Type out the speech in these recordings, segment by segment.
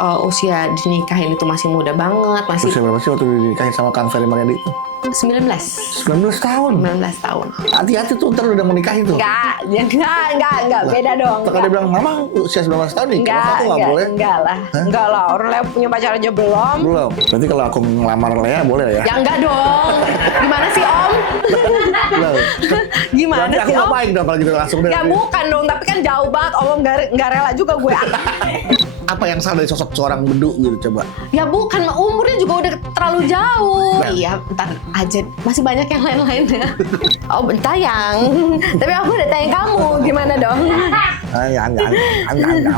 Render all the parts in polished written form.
usia dinikahin itu masih muda banget, masih Usia berapa sih waktu dinikahin sama Kang Ferry Mariadi itu? 19 tahun. 19 tahun. Hati-hati tuh, ntar udah mau nikahin tuh. Enggak, beda dong. Kalau dia bilang, mama usia 19 tahun nih, kenapa aku nggak boleh? Enggak lah, orang Lea punya pacar aja belum. Belum. Berarti kalau aku ngelamar Lea boleh ya? Ya enggak dong. Gimana sih Om? Belum. Gimana Berarti aku sih Om? ngapain dong kalau gitu langsung deh? Ya bukan dong, tapi kan jauh banget Om, nggak rela juga gue. Apa yang salah dari sosok seorang bedu gitu coba? Ya bukan, umurnya juga udah terlalu jauh. Iya, bentar aja, masih banyak yang lain-lainnya. Oh, tayang. Tapi aku udah tayang kamu, gimana dong? Enggak.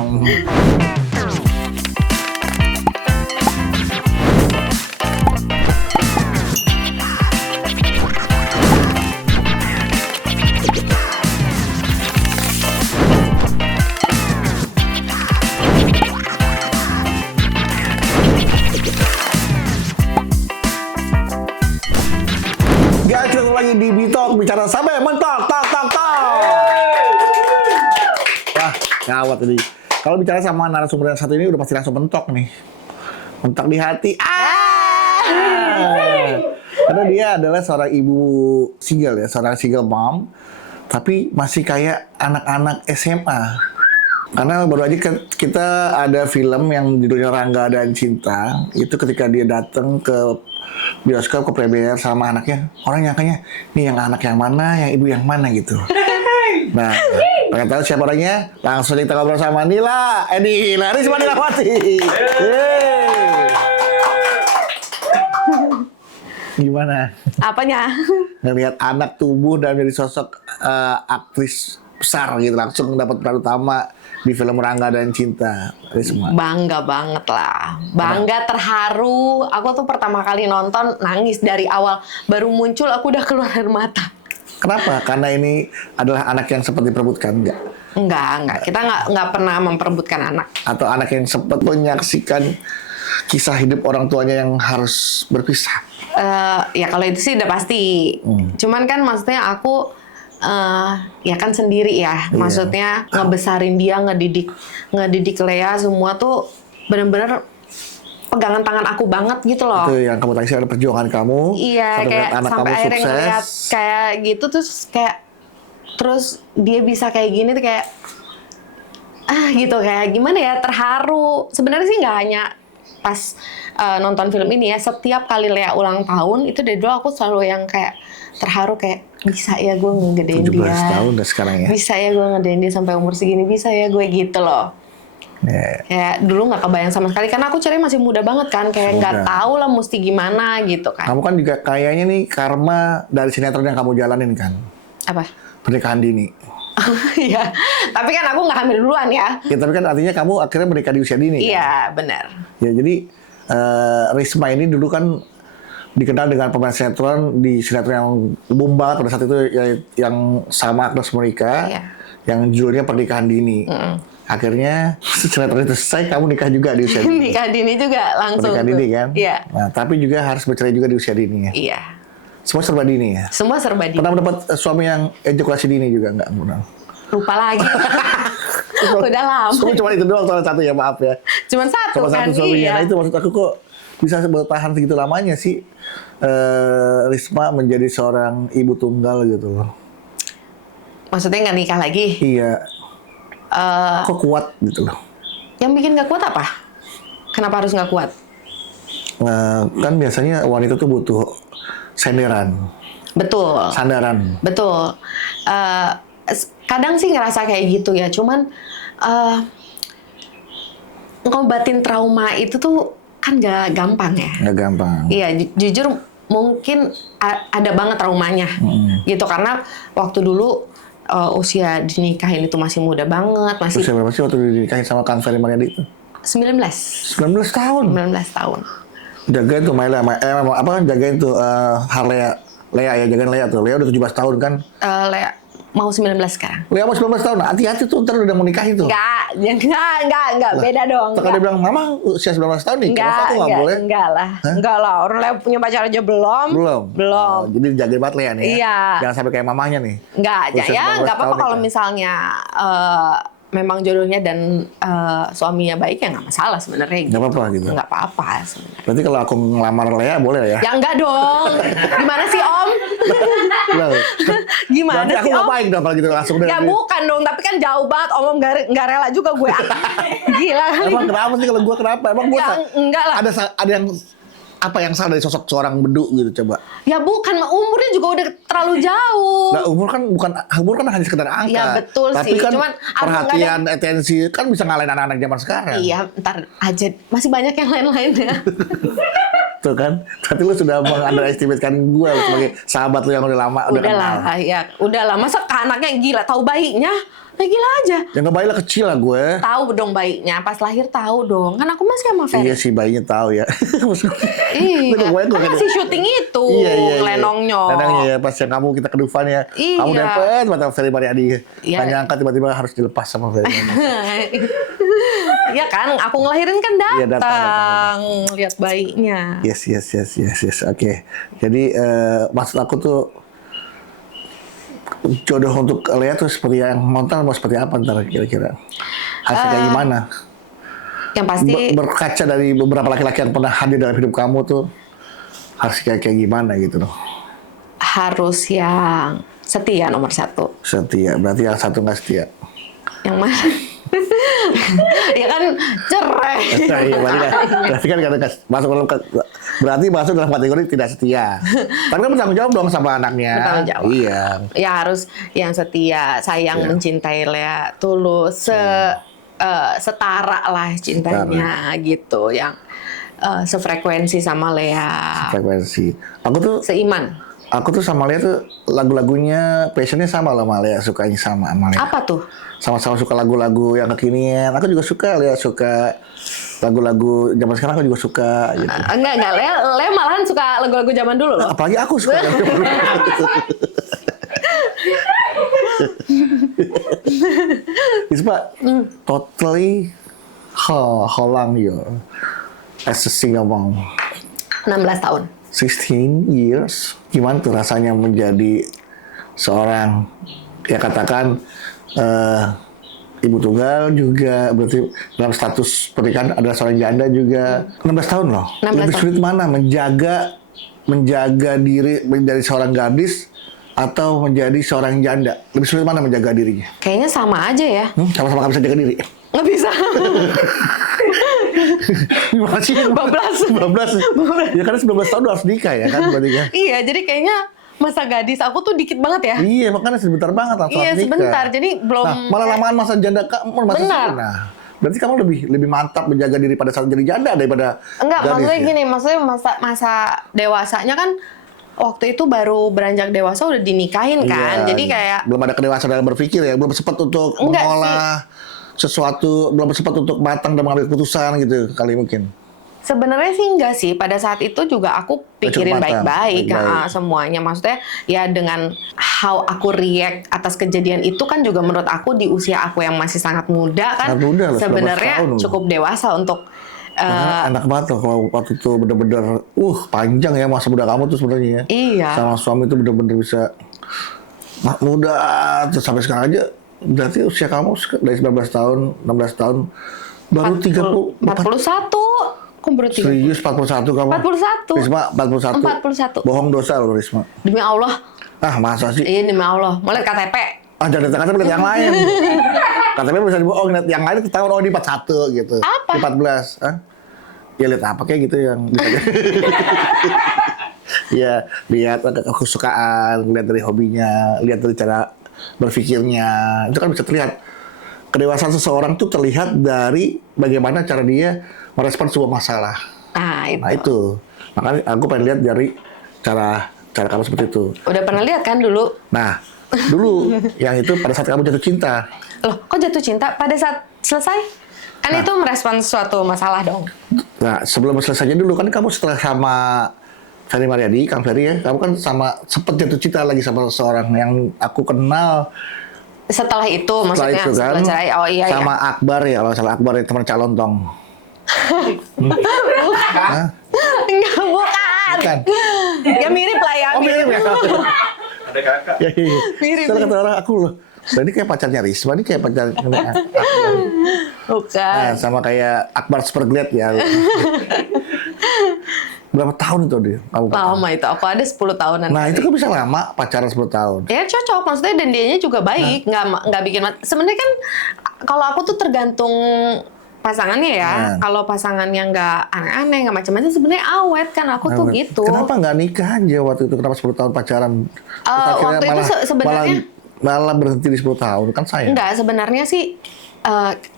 Guys, ketemu lagi di Bitok bicara sampai mentok, tok. Wah, gawat tadi. Kalau bicara sama narasumber yang satu ini udah pasti langsung mentok nih. Mentok di hati. Karena dia adalah seorang ibu single ya, seorang single mom, tapi masih kayak anak-anak SMA. Karena baru aja kita ada film yang judulnya Rangga dan Cinta. Itu ketika dia datang ke bioskop, ke premiere sama anaknya, orang nyangkanya, nih yang anak yang mana, yang ibu yang mana gitu. Nah, pengen tahu siapa orangnya? Langsung kita ngobrol sama Nila Risma Nilawati. Gimana? Apanya? Ngelihat anak tumbuh dan jadi sosok aktris besar gitu, langsung dapat peran utama di film Rangga dan Cinta, Risma. Bangga banget lah. Bangga, terharu. Aku tuh pertama kali nonton nangis dari awal. Baru muncul aku udah keluar air mata. Kenapa? Karena ini adalah anak yang sempat diperebutkan, enggak? Enggak. Kita nggak pernah memperebutkan anak. Atau anak yang sempat menyaksikan kisah hidup orang tuanya yang harus berpisah. Ya kalau itu sih udah pasti. Cuman kan maksudnya aku ya kan sendiri ya. Maksudnya ngebesarin dia, ngedidik Lea, semua tuh bener-bener pegangan tangan aku banget gitu loh. Itu yang kamu tangisi adalah perjuangan kamu. Iya, kayak anak sampai kamu akhirnya sukses. ngeliat kayak gitu terus dia bisa kayak gini tuh kayak gitu, kayak gimana ya, terharu. Sebenarnya sih nggak hanya pas nonton film ini ya, setiap kali Lea ulang tahun itu dari dulu aku selalu yang kayak terharu, kayak bisa ya gue ngegedein 17 dia. tahun udah sekarang ya. Bisa ya gue ngegedein dia sampai umur segini, bisa ya gue gitu loh. Kayak dulu nggak kebayang sama sekali karena aku cerai masih muda banget kan, kayak nggak tahu lah mesti gimana gitu kan. Kamu kan juga kayaknya nih karma dari sinetron yang kamu jalanin kan. Apa? Pernikahan dini. Iya, tapi kan aku nggak hamil duluan ya. Ya tapi kan artinya kamu akhirnya menikah di usia dini. Iya, benar. Ya jadi Risma ini dulu kan dikenal dengan pemain sinetron di sinetron yang boom banget pada saat itu yang sama Agnes Monica, yang judulnya Pernikahan Dini. Akhirnya sinetron itu selesai, kamu nikah juga di usia dini. Nikah dini juga langsung. Pernikahan dini kan? Iya. Nah, tapi juga harus bercerai juga di usia dini ya? Iya. Semua serba dini ya? Semua serba dini. Pernah mendapat suami yang ejakulasi dini juga nggak? Lupa lagi. Udah lama. Cuma itu doang, soal satu ya, maaf ya. Cuman satu Cuma kan, satu suaminya. iya. Nah, itu maksud aku, kok bisa bertahan segitu lamanya sih Risma menjadi seorang ibu tunggal gitu loh. Maksudnya nggak nikah lagi? Iya. Kok kuat gitu loh. Yang bikin nggak kuat apa? Kenapa harus nggak kuat? Kan biasanya wanita tuh butuh senderan. Betul. Sandaran. Betul. Kadang sih ngerasa kayak gitu ya, cuman ngobatin trauma itu tuh kan gak gampang ya. Nggak gampang. Iya, jujur mungkin ada banget traumanya gitu, karena waktu dulu usia dinikahin itu masih muda banget, masih Usia berapa sih waktu dinikahin sama Kang Ferry Mariadi itu? 19 tahun. tahun. Jagain tuh jagain tuh Lea ya, jagain Lea tuh. Lea udah 17 tahun kan? Lea mau 19 sekarang. Lea mau 19 tahun, hati-hati tuh, ntar udah mau nikahin tuh. Enggak, beda dong. Kalau dia bilang, mama usia 19 tahun nih, kenapa aku nggak boleh? Enggak lah, orang Lea punya pacar aja belum. Oh, jadi jagain banget Lea nih ya? Iya. Jangan sampai kayak mamahnya nih. Enggak Usia 19 apa-apa tahun kalau nih, misalnya memang jodohnya dan suaminya baik ya nggak masalah sebenarnya. Nggak apa-apa gitu. Nggak apa-apa sebenarnya. Berarti kalau aku ngelamar Lea boleh ya? Ya enggak dong. Gimana sih Om? Loh, Gimana berarti aku sih nggak Om? baik dong kalau gitu langsung Ya dari. bukan dong, tapi kan jauh banget Om nggak rela juga gue. Gila kali. Emang kenapa sih kalau gue kenapa? Emang gue Ya, enggak lah. ada yang apa yang salah dari sosok seorang bedu gitu coba? Ya bukan, umurnya juga udah terlalu jauh. Nah, umur kan hanya sekedar angka. Ya, betul Tapi sih. kan Cuman aku perhatian, atensi kan bisa ngalahin anak-anak zaman sekarang. Iya, ntar aja. Masih banyak yang lain-lainnya. Tuh kan, berarti lu sudah meng-underestimate-kan gue sebagai sahabat lu yang udah lama. Udahlah, ya udahlah. Masa ke anaknya gila, tahu bayinya? Ya gila aja. Ya nggak bayi lah, kecil lah gue. Tahu dong bayinya, pas lahir tahu dong. Kan aku masih sama Ferry. Iya sih, bayinya tahu ya. Iya, Gue kan masih syuting itu, Lenongnya. Lenongnya ya, pas yang kamu kita ke Dufan ya. Iya. Kamu dapet mata Ferry Mariadi. Iya. Nggak nyangka tiba-tiba harus dilepas sama Ferry Mariadi. Ya kan, aku ngelahirin kan Iya, datang lihat bayinya. Yes. Oke. Jadi maksud aku tuh jodoh untuk Lea tuh seperti yang nonton mau seperti apa ntar kira-kira? Hasil kayak gimana? Yang pasti Berkaca dari beberapa laki-laki yang pernah hadir dalam hidup kamu tuh harus kayak gimana gitu loh? harus yang setia nomor 1. Setia, berarti yang satu nggak setia. Yang mana? Ya kan cerai. Iya, berarti kan berarti masuk dalam kategori tidak setia. Tapi kan bertanggung jawab dong sama anaknya. Bertanggung jawab. Iya. Ya harus yang setia, sayang, Iya. mencintai Lea, tulus, setara lah cintanya gitu, yang sefrekuensi sama Lea, Frekuensi. seiman. Aku tuh sama Lea tuh lagu-lagunya passionnya sama loh sama Lea, sukanya sama Lea. Apa tuh? Sama-sama suka lagu-lagu yang kekinian. Aku juga suka, Lea suka lagu-lagu zaman sekarang, aku juga suka gitu. Enggak, Lea malahan suka lagu-lagu zaman dulu loh. Apalagi aku suka. Ispa, totally how long you as a single mom? 16 tahun. 16 years. Gimana tuh rasanya menjadi seorang, ya katakan, ibu tunggal juga, berarti dalam status pernikahan adalah seorang janda juga. 16 tahun loh. 16 Lebih sulit mana menjaga diri menjadi seorang gadis atau menjadi seorang janda? Lebih sulit mana menjaga dirinya? Kayaknya sama aja ya. Sama-sama nggak bisa jaga diri. Nggak bisa. Gimana sih? bablas. Ya karena 19 tahun harus nikah ya kan berarti ya? Iya, jadi kayaknya masa gadis aku tuh dikit banget ya. Iya, makanya sebentar banget langsung Iya, harus nikah. sebentar. Jadi belum. Nah, malah lamaan masa janda kamu masih Benar. nah, berarti kamu lebih mantap menjaga diri pada saat jadi janda daripada Enggak, gadis, maksudnya ya? gini, maksudnya masa dewasanya kan waktu itu baru beranjak dewasa udah dinikahin kan. Iya, Jadi iya. kayak belum ada kedewasaan dalam berpikir ya, belum sempat untuk Enggak mengolah sesuatu, belum sempat untuk matang dan mengambil keputusan gitu kali mungkin. sebenarnya sih enggak sih. Pada saat itu juga aku pikirin matang, baik-baik baik-baik. semuanya. Maksudnya ya dengan how aku react atas kejadian itu kan juga menurut aku di usia aku yang masih sangat muda kan. Sangat muda loh, 19 sebenarnya tahun loh. cukup dewasa untuk Karena enak banget loh kalau waktu itu bener-bener panjang ya masa muda kamu tuh sebenarnya ya. Iya. Sama suami tuh bener-bener bisa muda terus sampai sekarang aja. Berarti usia kamu dari 19 tahun, 16 tahun baru 30 41. Kok baru 30? serius 41 kamu? 41. Risma 41. 41. Bohong dosa loh Risma. Demi Allah. Ah masa sih? Iya, demi Allah. Mau lihat KTP? Ah jangan lihat KTP, lihat yang lain. KTP bisa dibohong, lihat yang lain ketahuan oh di 41 gitu. Apa? Di 14. Hah? Ya lihat apa kayak gitu yang bisa. Ya lihat kesukaan, lihat dari hobinya, lihat dari cara berpikirnya. Itu kan bisa terlihat. Kedewasaan seseorang tuh terlihat dari bagaimana cara dia merespon sebuah masalah. Nah, itu. Nah itu. Makanya aku pengen lihat dari cara kamu seperti itu. Udah pernah lihat kan dulu? Nah, dulu yang itu pada saat kamu jatuh cinta. Loh, kok jatuh cinta pada saat selesai? Kan itu merespon suatu masalah dong. Nah, sebelum selesainya dulu kan kamu setelah sama Ferry Mariadi, Kang Ferry ya, kamu kan sempat jatuh cinta lagi sama seorang yang aku kenal. Setelah itu maksudnya Setelah itu kan, setelah cerai. Oh iya sama ya. Akbar ya, kalau salah Akbar ya, teman calon tong. Hah? Enggak, bukan. Bukan. Ya mirip lah ya. Oh mirip ya? Ada kakak. Ya, iya. Mirip. Soalnya kata orang aku loh, Berarti kayak pacarnya Risma, ini kayak pacarnya Bukan. Nah, sama kayak Akbar Superglad ya. Berapa tahun itu dia? Kamu pacaran? Lama itu, aku ada 10 tahunan. Nah, itu kan bisa lama pacaran 10 tahun. Ya cocok, maksudnya dan dianya juga baik, nggak bikin sebenarnya kan kalau aku tuh tergantung pasangannya ya. Nah. Kalau pasangannya nggak aneh-aneh, nggak macam-macam, sebenarnya awet kan aku tuh Nah, gitu. Kenapa nggak nikah aja waktu itu? Kenapa 10 tahun pacaran? Terus akhirnya Waktu itu sebenarnya malah berhenti di 10 tahun, kan sayang. enggak, sebenarnya sih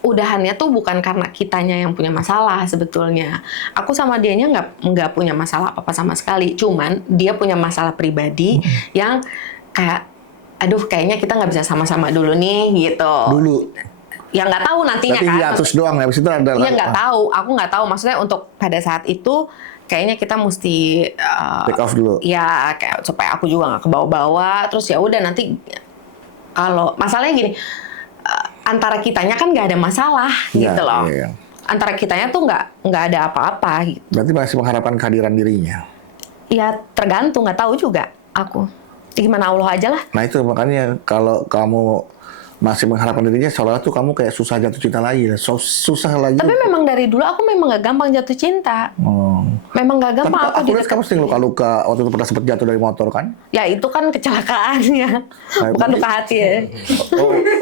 udahannya tuh bukan karena kitanya yang punya masalah sebetulnya. Aku sama dianya nggak punya masalah apa sama sekali. Cuman dia punya masalah pribadi yang kayak, aduh kayaknya kita nggak bisa sama-sama dulu nih gitu. Dulu. Ya nggak tahu nantinya Tapi kan. hiatus doang, habis itu ada. Ya nggak tahu. Aku nggak tahu. Maksudnya untuk pada saat itu kayaknya kita mesti Take off dulu. ya kayak supaya aku juga nggak kebawa-bawa. Terus ya udah nanti kalau masalahnya gini. Antara kitanya kan nggak ada masalah Ya, gitu loh. iya. Antara kitanya tuh nggak ada apa-apa gitu. Berarti masih mengharapkan kehadiran dirinya. Ya tergantung, nggak tahu juga aku. Gimana Allah aja lah. Nah itu makanya kalau kamu masih mengharapkan dirinya, seolah tuh kamu kayak susah jatuh cinta lagi. Susah lagi. Tapi memang dari dulu aku memang nggak gampang jatuh cinta. Memang nggak Tapi gampang aku lihat di- kamu sering luka-luka waktu itu pernah sempat jatuh dari motor kan? Ya itu kan kecelakaannya, bukan luka hati ya.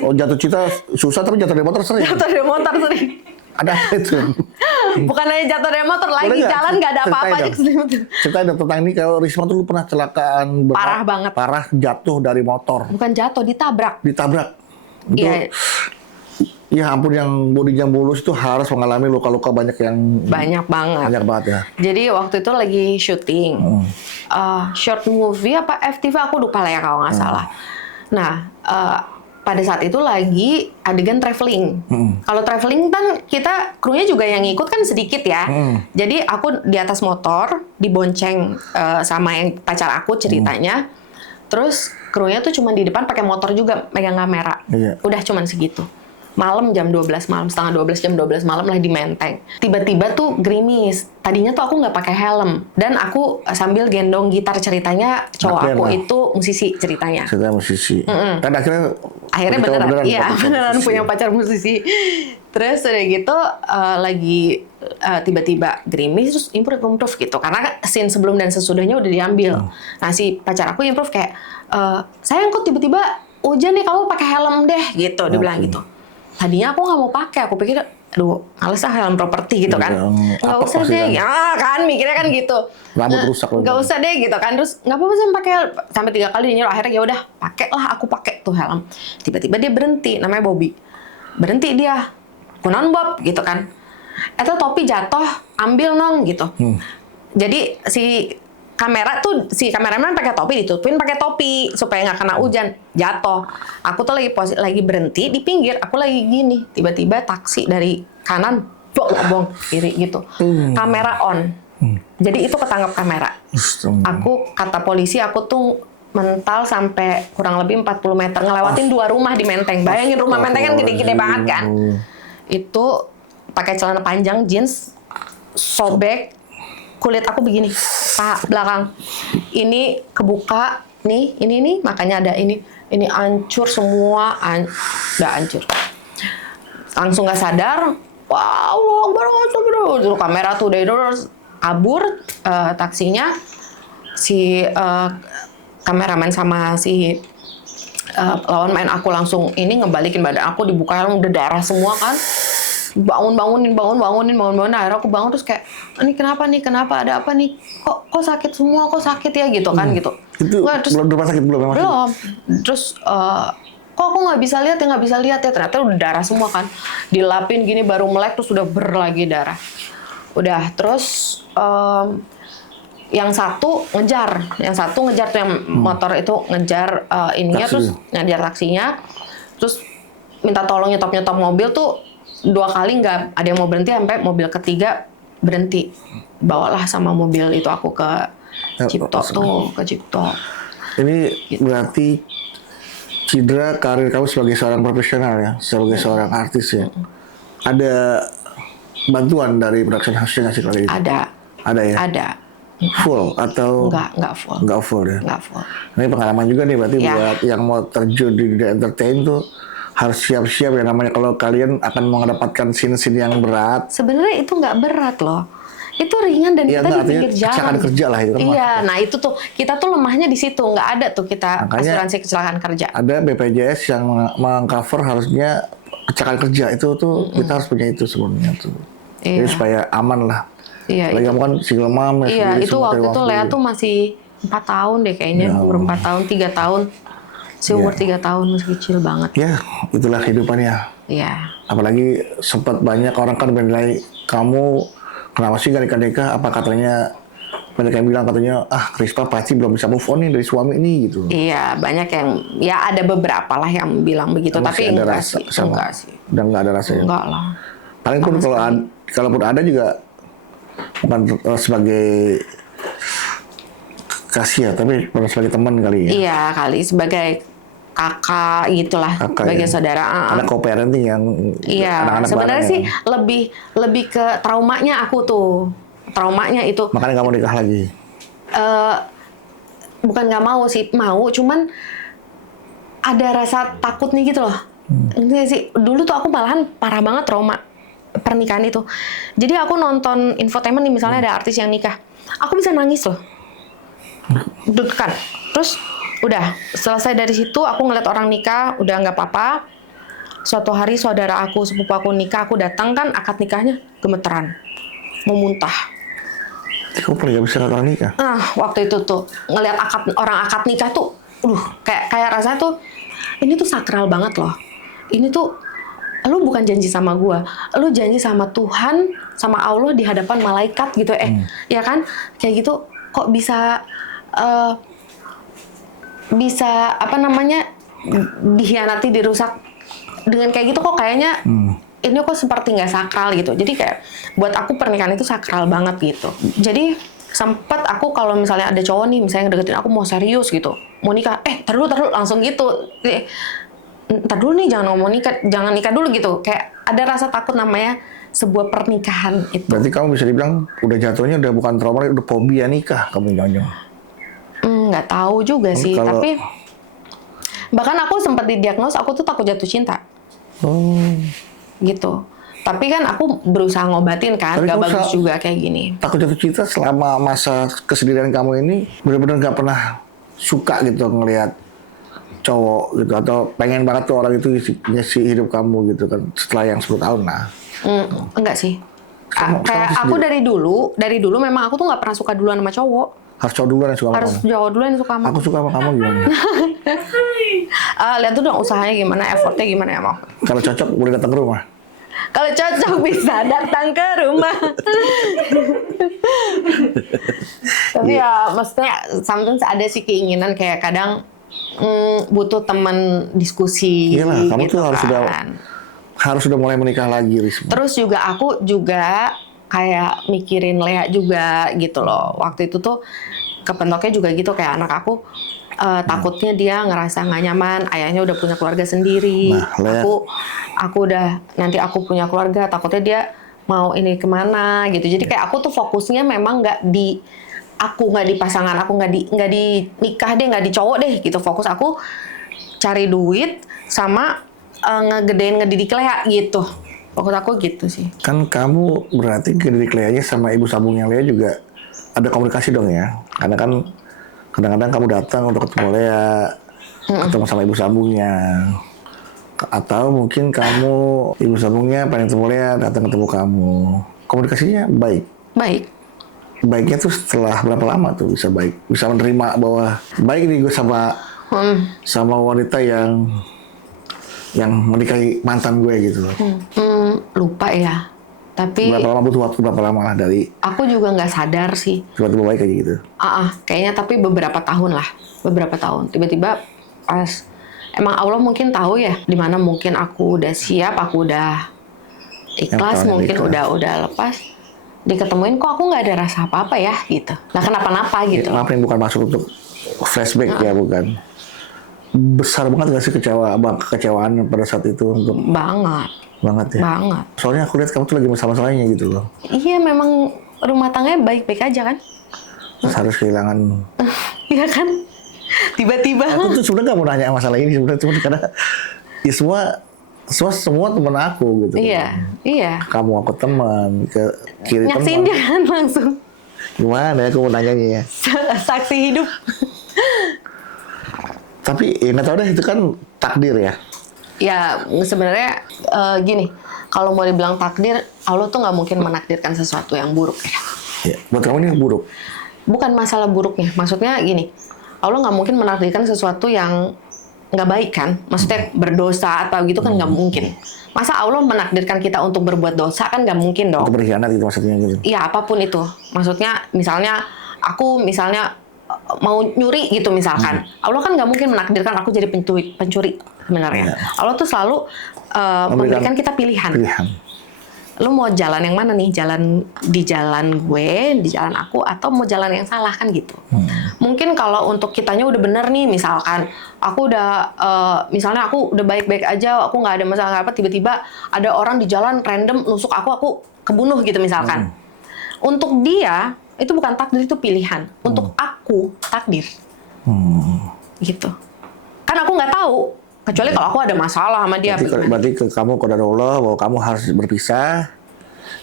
Oh, jatuh cinta susah tapi jatuh dari motor sering. Jatuh dari motor sering. Ada itu. Bukan hanya jatuh dari motor, lagi Boleh nggak? jalan nggak ada apa-apa Ceritain aja dong. keselimutan. Ceritain dong tentang ini, kalau Risma tuh pernah kecelakaan berat, Parah banget. Parah, jatuh dari motor, Bukan jatuh, ditabrak. ditabrak. Itu, Iya, ya ampun, yang bodinya mulus itu harus mengalami luka-luka banyak yang banyak banget. banyak banget ya. Jadi waktu itu lagi syuting short movie apa FTV aku lupa lah ya kalau nggak salah. Nah pada saat itu lagi adegan traveling. Kalau traveling kan kita krunya juga yang ngikut kan sedikit ya. Jadi aku di atas motor dibonceng sama yang pacar aku ceritanya. Terus krunya tuh cuma di depan pakai motor juga megang kamera. Iya. Udah cuman segitu. Malam jam 12 malam, setengah 12, jam 12 malam lah di Menteng. Tiba-tiba tuh gerimis. Tadinya tuh aku nggak pakai helm. Dan aku sambil gendong gitar, ceritanya cowok Akhirnya aku lah. itu musisi ceritanya. Saya musisi. Kan akhirnya Beneran, iya dapat beneran musisi. punya pacar musisi. Terus udah gitu lagi tiba-tiba gerimis, terus improve gitu. Karena scene sebelum dan sesudahnya udah diambil. Nah si pacar aku improve kayak, sayang kok tiba-tiba hujan nih, kamu pakai helm deh gitu. Dia bilang gitu. Tadinya aku nggak mau pakai, aku pikir, aduh, males ah helm properti gitu kan. Nggak apa usah sih deh, kan? ya kan mikirnya kan gitu. Rambut rusak loh. Nggak usah deh gitu kan. Terus nggak apa-apa sih pakai, sampai 3 kali dia nyuruh. Akhirnya ya udah, pakailah, aku pakai tuh helm. Tiba-tiba dia berhenti, namanya Bobby. Berhenti dia, kunon Bob gitu kan. Atau topi jatuh, ambil nong gitu. Jadi si kameramen pakai topi, ditutupin pakai topi supaya nggak kena hujan, jatuh. Aku tuh lagi berhenti di pinggir, aku lagi gini, tiba-tiba taksi dari kanan bong kiri gitu, kamera on. Jadi itu ketangkap kamera. Aku kata polisi, aku tuh mental sampai kurang lebih 40 meter ngelewatin 2 rumah di Menteng. Bayangin rumah Menteng kan gede-gede banget kan. Itu pakai celana panjang jeans, sobek, kulit aku begini, paha belakang. Ini kebuka, nih, ini nih, makanya ada ini hancur semua, udah hancur. Langsung nggak sadar, wah Allah Akbar, terus kamera tuh dari dulu kabur, taksinya, si kameramen sama si lawan main aku langsung ini ngebalikin badan aku, dibuka helm, udah darah semua kan. Bangunin. Akhirnya aku bangun terus kayak, ini kenapa, ada apa nih? Kok sakit semua, kok sakit ya gitu kan gitu. Itu Nggak, terus, belum rumah sakit belum? belum. Terus kok aku nggak bisa lihat ya, ternyata udah darah semua kan. Dilapin gini baru melek terus udah lagi darah. Udah terus yang satu ngejar tuh yang motor itu ngejar ininya. Taksi. Terus ngejar taksinya, terus minta tolong nyetop mobil tuh 2 kali nggak ada yang mau berhenti, sampai mobil ketiga berhenti, bawalah sama mobil itu aku ke Cipto ke Cipto. Ini berarti cedera karir kamu sebagai seorang profesional ya, sebagai seorang artis ya. Ada bantuan dari production house nggak sih kali ini? Ada Ada ya. ada full atau Nggak full. nggak full ya? Nggak full. Ini pengalaman juga nih berarti Ya. buat yang mau terjun di dunia entertain tuh harus siap-siap ya, namanya kalau kalian akan mendapatkan scene-scene yang berat. Sebenarnya itu nggak berat loh. Itu ringan dan Iya, kita nggak, di pinggir artinya jalan. kecelakaan kerja lah itu kan. Iya, nah itu tuh kita tuh lemahnya di situ. Nggak ada tuh kita Makanya asuransi kecelakaan kerja. ada BPJS yang mengcover harusnya kecelakaan kerja itu tuh kita harus punya itu sebenarnya tuh. Iya. Jadi supaya aman lah. Iya, Lagi kamu kan single mom ya. Iya, sendiri, itu semua waktu cari itu waktu. Lea tuh masih 4 tahun deh kayaknya, Ya umur 4 tahun, 3 tahun. Si umur 3 tahun masih kecil banget. Ya, itulah kehidupannya. Iya. Apalagi sempat banyak orang kan menilai kamu kenapa sih gak nikah-nikah? Apa katanya banyak yang bilang katanya Krispa pasti belum bisa move on nih dari suami ini gitu. Iya, banyak yang ya ada beberapa lah yang bilang begitu, Masih tapi ada enggak rasa sih, sama. enggak sih. Dan nggak ada rasanya. Enggak lah. Paling pun kalau kalaupun ada juga bukan sebagai kasih ya, tapi bukan sebagai teman kali ya. Iya, kali sebagai kakak gitulah, Kakak sebagai ya. saudara. Ada co-parenting yang Iya, anak-anak sebenarnya bareng sih ya. lebih ke traumanya aku tuh. Traumanya itu Makanya nggak mau nikah lagi. bukan nggak mau sih, mau, cuman ada rasa takutnya gitu loh. Ngerti nggak sih? Dulu tuh aku malahan parah banget trauma pernikahan itu. Jadi aku nonton infotainment nih, misalnya ada artis yang nikah, aku bisa nangis loh, deg-degan. Terus udah selesai dari situ, aku ngeliat orang nikah, udah nggak apa-apa. Suatu hari saudara aku, sepupu aku nikah, aku datang kan, akad nikahnya gemeteran, mau muntah. Kamu pernah nggak bisa ngeliat orang nikah? Waktu itu tuh ngelihat orang akad nikah tuh, kayak rasanya tuh ini tuh sakral banget loh. Ini tuh lu bukan janji sama gua, lu janji sama Tuhan, sama Allah di hadapan malaikat gitu, ya kan? Kayak gitu kok bisa apa namanya dikhianati, dirusak dengan kayak gitu, kok kayaknya ini kok seperti nggak sakral gitu. Jadi kayak buat aku pernikahan itu sakral banget gitu. Jadi sempet aku kalau misalnya ada cowok nih misalnya ngedeketin aku mau serius gitu, mau nikah, tar dulu langsung gitu. Ntar dulu nih, jangan nikah dulu gitu. Kayak ada rasa takut namanya sebuah pernikahan itu. Berarti kamu bisa dibilang udah jatuhnya udah bukan trauma, udah fobia nikah kamu jangan-jangan. Nggak tahu juga sih, Kalau- tapi bahkan aku sempat didiagnos aku tuh takut jatuh cinta gitu. Tapi kan aku berusaha ngobatin kan, Tapi nggak kamu bagus juga kayak gini. Takut jatuh cinta selama masa kesendirian kamu ini benar-benar nggak pernah suka gitu ngelihat cowok gitu, atau pengen banget tuh orang itu ngisi hidup kamu gitu kan setelah yang 10 tahun lah. Enggak sih. Kamu Kayak aku dari dulu memang aku tuh nggak pernah suka duluan sama cowok. Harus cowok duluan yang suka sama Harus kamu. cowok duluan yang suka sama Aku suka sama kamu gimana? lihat tuh dong usahanya gimana, effortnya gimana ya mau. Kalau cocok boleh datang ke rumah. Kalau cocok bisa datang ke rumah. Tapi ya maksudnya sometimes ada sih keinginan kayak kadang butuh teman diskusi. Iyalah, kamu gitu tuh harus sudah mulai menikah lagi, Risma. Terus juga aku juga kayak mikirin Lea juga gitu loh. Waktu itu tuh kepentoknya juga gitu, kayak anak aku takutnya dia ngerasa nggak nyaman, ayahnya udah punya keluarga sendiri. Nah, Lea. Aku udah nanti aku punya keluarga, takutnya dia mau ini kemana gitu. Jadi kayak aku tuh fokusnya memang nggak di pasangan aku, nggak di nikah deh, nggak di cowok deh gitu. Fokus aku cari duit sama ngegedein, ngedidik Lea gitu. Fokus aku gitu sih. Kan kamu berarti ngedidik Leanya sama ibu sambungnya Lea juga ada komunikasi dong ya? Karena kan kadang-kadang kamu datang untuk ketemu Lea, ketemu sama ibu sambungnya. Atau mungkin kamu, ibu sambungnya pengen ketemu Lea, datang ketemu kamu. Komunikasinya baik. Baik. Baiknya tuh setelah berapa lama tuh bisa baik? Bisa menerima bahwa baik nih gue sama wanita yang menikahi mantan gue gitu loh. Lupa ya. Tapi Berapa lama butuh waktu, berapa lama lah dari aku juga nggak sadar sih. tiba-tiba baik aja gitu. Kayaknya tapi beberapa tahun lah. Beberapa tahun. Tiba-tiba pas emang Allah mungkin tahu ya di mana mungkin aku udah siap, aku udah ikhlas, Yang mungkin ikhlas. udah lepas. Diketemuin kok aku nggak ada rasa apa-apa ya gitu. Nah kenapa-napa gitu. Maaf ini bukan masuk untuk flashback ya, bukan. Besar banget gak sih kekecewaan pada saat itu untuk banget ya? Banget. Soalnya aku lihat kamu tuh lagi masalah-masalahnya gitu loh. Iya memang rumah tangganya baik-baik aja kan. Terus harus kehilangan. Iya kan? Tiba-tiba. Aku tuh sebenarnya nggak mau nanya masalah ini sebenarnya, cuma karena ya semua teman aku gitu. Iya, iya. Kamu aku teman, ke kiri Nyaksin teman. dia kan langsung. Gimana ya aku mau nanyanya ya? Saksi hidup. Tapi ya nggak tahu deh, itu kan takdir ya. Ya sebenarnya gini, kalau mau dibilang takdir, Allah tuh nggak mungkin menakdirkan sesuatu yang buruk ya. Ya, buat kamu ini buruk. Bukan masalah buruknya, maksudnya gini, Allah nggak mungkin menakdirkan sesuatu yang nggak baik kan? Maksudnya berdosa atau gitu kan nggak mungkin. Masa Allah menakdirkan kita untuk berbuat dosa kan nggak mungkin dong? Untuk berkhianat gitu maksudnya gitu. Iya apapun itu, maksudnya misalnya aku mau nyuri gitu misalkan, Allah kan nggak mungkin menakdirkan aku jadi pencuri sebenarnya. Allah tuh selalu memberikan kita pilihan. Lu mau jalan yang mana nih? Di jalan gue, di jalan aku, atau mau jalan yang salah kan gitu. Mungkin kalau untuk kitanya udah bener nih, misalkan aku udah misalnya aku udah baik-baik aja, aku nggak ada masalah apa, tiba-tiba ada orang di jalan random nusuk aku kebunuh gitu misalkan. Untuk dia itu bukan takdir, itu pilihan. Untuk aku takdir. Gitu. Kan aku nggak tahu. Kecuali kalau aku ada masalah sama dia. Berarti ke kamu qadarullah bahwa kamu harus berpisah,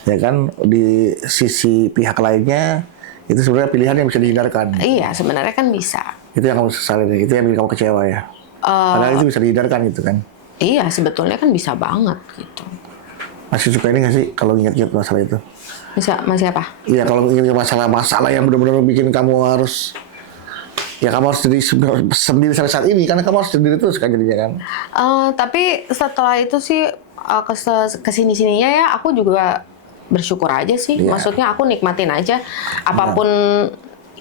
ya kan, di sisi pihak lainnya itu sebenarnya pilihan yang bisa dihindarkan. Iya, sebenarnya kan bisa. Itu yang kamu sesalin, itu yang bikin kamu kecewa ya. Padahal itu bisa dihindarkan gitu kan. Iya, sebetulnya kan bisa banget gitu. Masih suka ini nggak sih kalau ingat-ingat masalah itu? Masih apa? Iya, kalau ingat masalah-masalah yang benar-benar bikin kamu harus, ya kamu harus jadi sendiri sampai saat ini, karena kamu harus sendiri terus kan jadinya kan. Tapi setelah itu sih kesini-sininya ya aku juga bersyukur aja sih. Iya. Maksudnya aku nikmatin aja apapun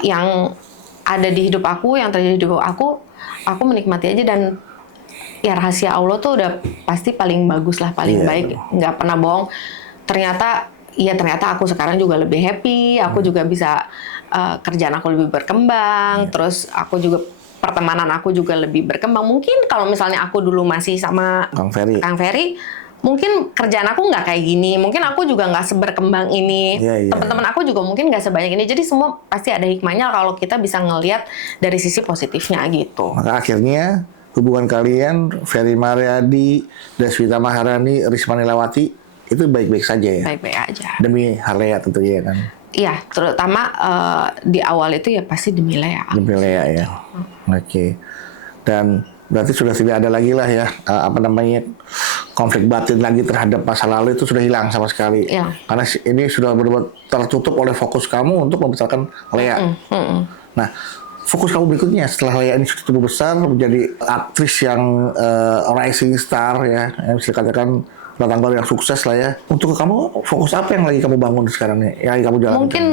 yang ada di hidup aku, yang terjadi di hidup aku menikmati aja. Dan ya rahasia Allah tuh udah pasti paling bagus lah, paling baik. Nggak pernah bohong. Ternyata aku sekarang juga lebih happy. Aku juga bisa kerjaan aku lebih berkembang, terus aku juga pertemanan aku juga lebih berkembang. Mungkin kalau misalnya aku dulu masih sama Kang Ferry, mungkin kerjaan aku nggak kayak gini, mungkin aku juga nggak seberkembang ini. Teman-teman aku juga mungkin nggak sebanyak ini. Jadi semua pasti ada hikmahnya kalau kita bisa ngelihat dari sisi positifnya gitu. Maka akhirnya hubungan kalian, Ferry Mariadi, Deswita Maharani, Risma Nilawati itu baik-baik saja ya? Baik-baik aja. Demi Harlea tentunya kan? Iya, terutama di awal itu ya pasti demi Lea. Demi Lea ya. Oke. Dan berarti sudah tidak ada lagi lah ya konflik batin lagi terhadap masa lalu, itu sudah hilang sama sekali. Iya. Karena ini sudah benar-benar tertutup oleh fokus kamu untuk membesarkan Lea. Nah, fokus kamu berikutnya setelah Lea ini sudah tumbuh besar menjadi aktris yang rising star ya, yang bisa dikatakan tanggal yang sukses lah ya. Untuk kamu, fokus apa yang lagi kamu bangun sekarang nih? Yang lagi kamu jalankan? Mungkin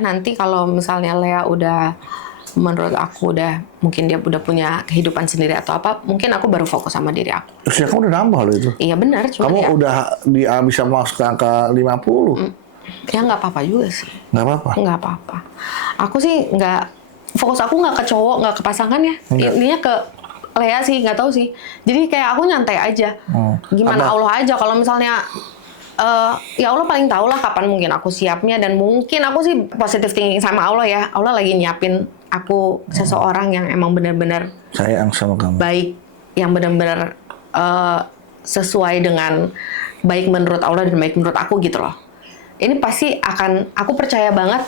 nanti kalau misalnya Lea udah, menurut aku mungkin dia udah punya kehidupan sendiri atau apa, mungkin aku baru fokus sama diri aku. Usia kamu udah nambah loh itu. Iya benar. Kamu udah bisa masuk ke angka 50. Ya nggak apa-apa juga sih. Nggak apa-apa? Nggak apa-apa. Aku sih fokus aku nggak ke cowok, nggak ke pasangan ya. Intinya ke Lea sih, nggak tahu sih. Jadi kayak aku nyantai aja. Gimana Allah aja. Kalau misalnya ya Allah paling tahu lah kapan mungkin aku siapnya, dan mungkin aku sih positive thinking sama Allah ya. Allah lagi nyiapin aku seseorang yang emang benar-benar sayang sama kamu, baik, yang benar-benar sesuai dengan baik menurut Allah dan baik menurut aku gitu loh. Ini pasti aku percaya banget.